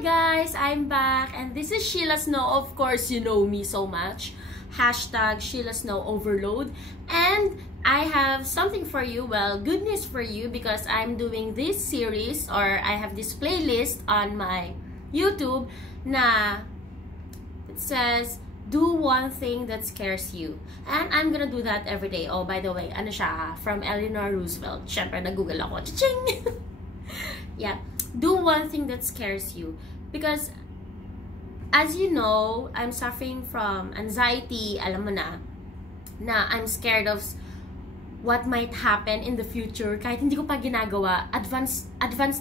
guys, I'm back and this is Sheila Snow. Of course, you know me so much. Hashtag Sheila Snow Overload. And I have something for you, well, good news for you, because I'm doing this series, or I have this playlist on my YouTube na it says, do one thing that scares you. And I'm gonna do that every day. Oh, by the way, ano siya, from Eleanor Roosevelt. Syempre, nag-google ako. Cha-ching! Yeah. Do one thing that scares you. Because, as you know, I'm suffering from anxiety. Alam mo na I'm scared of what might happen in the future. Kahit hindi ko pa ginagawa, advance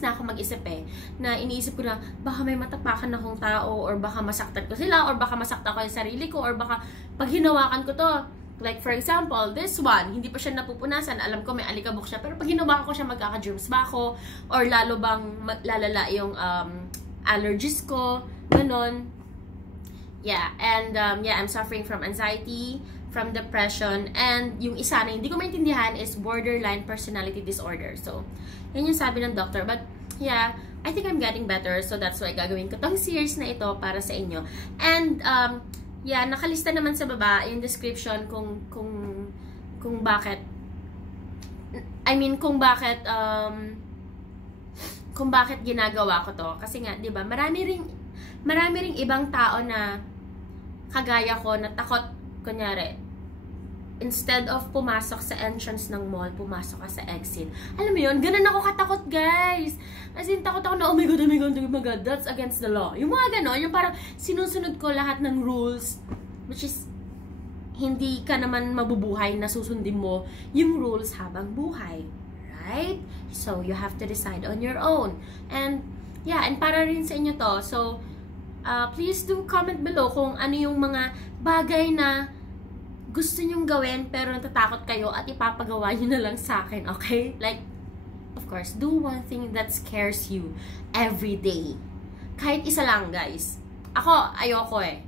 na ako mag-isip na iniisip ko na, baka may matapakan akong tao, or baka masaktan ko sila, or baka masaktan ko yung sarili ko, or baka pag hinawakan ko to, like for example, this one, hindi pa siya napupunasan, alam ko may alikabok siya, pero pag hinawakan ko siya, magkaka-germs ba ako, or lalo bang lalala yung allergies ko, ganon. Yeah, and yeah, I'm suffering from anxiety, from depression, and yung isa na hindi ko maintindihan is borderline personality disorder. So, yun yung sabi ng doctor. But, yeah, I think I'm getting better. So, that's why gagawin ko tong series na ito para sa inyo. And, yeah, nakalista naman sa baba yung description kung bakit, I mean, kung bakit ginagawa ko to. Kasi nga, di ba, marami ring ibang tao na kagaya ko na takot, kunyari, instead of pumasok sa entrance ng mall, pumasok ka sa exit. Alam mo yun, ganun ako katakot, guys. As in, takot ako na, oh my God, oh my God, oh my God, that's against the law. Yung mga ganon, yung parang sinusunod ko lahat ng rules, which is, hindi ka naman mabubuhay na susundin mo yung rules habang buhay. Right? So, you have to decide on your own. And, yeah, and para rin sa inyo to, so, please do comment below kung ano yung mga bagay na gusto nyong gawin pero natatakot kayo at ipapagawa nyo na lang sa akin, okay? Like, of course, do one thing that scares you every day. Kahit isa lang, guys. Ako, ayoko I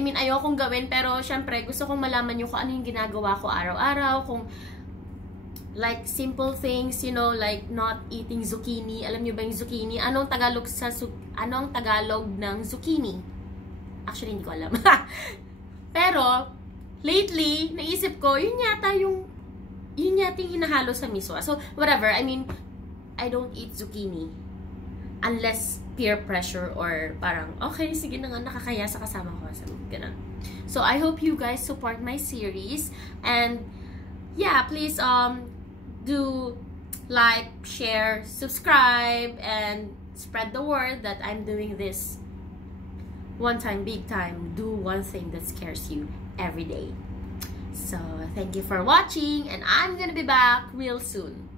mean, ayokong gawin, pero syempre, gusto kong malaman nyo kung ano yung ginagawa ko araw-araw, kung like simple things, you know, like not eating zucchini. Alam nyo ba yung zucchini? Anong Tagalog ng zucchini? Actually, hindi ko alam. Pero, lately, naisip ko, yun yata yung hinahalo sa miswa. So, whatever. I mean, I don't eat zucchini. Unless peer pressure or parang, okay, sige na nga, nakakaya sa kasama ko. So, ganun. So, I hope you guys support my series. And, yeah, please, do like, share, subscribe, and spread the word that I'm doing this one time, big time. Do one thing that scares you every day. So, thank you for watching, and I'm gonna be back real soon.